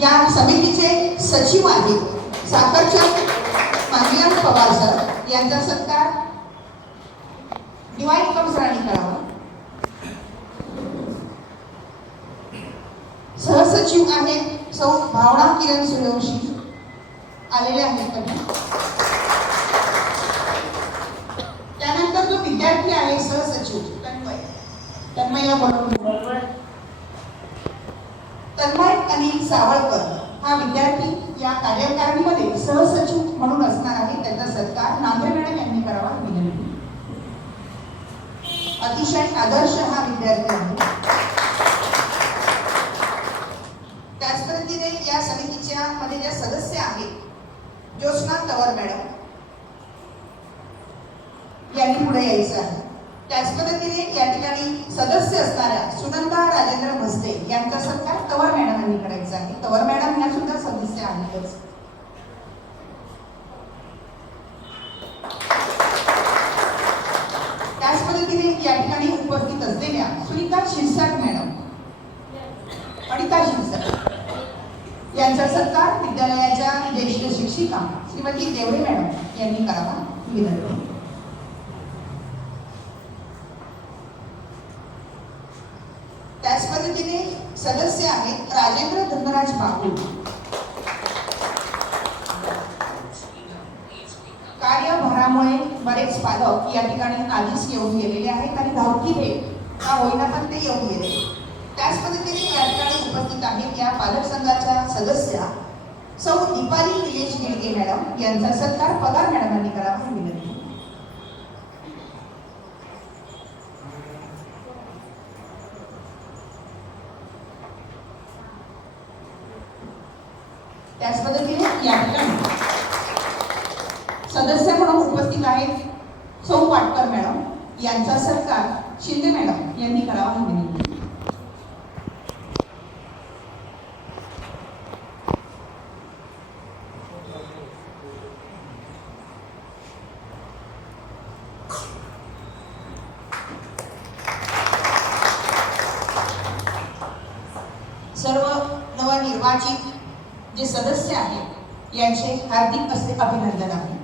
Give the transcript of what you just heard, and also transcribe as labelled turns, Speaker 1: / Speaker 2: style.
Speaker 1: या समितीचे सचिव आहेत साखरच्या माननीय पवार सर यांचा सत्कार डिवाईन कम सरांनी करावा. सहसचिव आहेत सौ भावना किरण सूर्यवंशी आलेले आहेत त्यानंतर जो विद्यार्थी आहे सहसचिव तन्मय. तन्मयला बोलवून तन्मय अनिल सावळकर हा विद्यार्थी या कार्यकारिणीमध्ये सहसचिव म्हणून असणार आहे. त्याचा सत्कार नांदेड मॅडम यांनी करावा विनंती. अतिशय आदर्श हा विद्यार्थी आहे. त्याच पद्धतीने या समितीच्या मध्ये ज्या सदस्य आहेत ज्योत्स्ना तवर मॅडम यांनी पुढे यायचं आहे. त्याच पद्धतीने या ठिकाणी सदस्य असणाऱ्या सुनंदा राजेंद्र भस्ते यांचा सत्कार तवर मॅडमांनी करायचा आहे तवर मॅडम या सुद्धा सदस्य आहेतच त्याच पद्धतीने या ठिकाणी उपस्थित असलेल्या सुनीता शिरसाट मॅडम अनिता शिरसाट यांचा सत्कार विद्यालयाच्या ज्येष्ठ शिक्षिका श्रीमती देवळे मॅडम यांनी करावा. विनंती. त्याच सदस्य आहेत राजेंद्र धनराज बाबू कार्यभारामुळे बरेच पालक या ठिकाणी आधीच येऊन गेलेले आहेत आणि धावती भेट हा होईना पण ते येऊन गेले. त्याच पद्धतीने या ठिकाणी उपस्थित आहेत या पालक संघाच्या सदस्या सौ दीपाली निलेश गिडगे मॅडम यांचा सत्कार पगार मॅडमांनी करावा ही विनंती. त्याच पद्धतीने या ठिकाणी. सदस्य म्हणून उपस्थित आहेत सौ पाटकर मॅडम यांचा सत्कार शिंदे मॅडम यांनी करावा म्हणून सर्व नवनिर्वाचित जे सदस्य आहेत यांचे हार्दिक असे अभिनंदन आहे.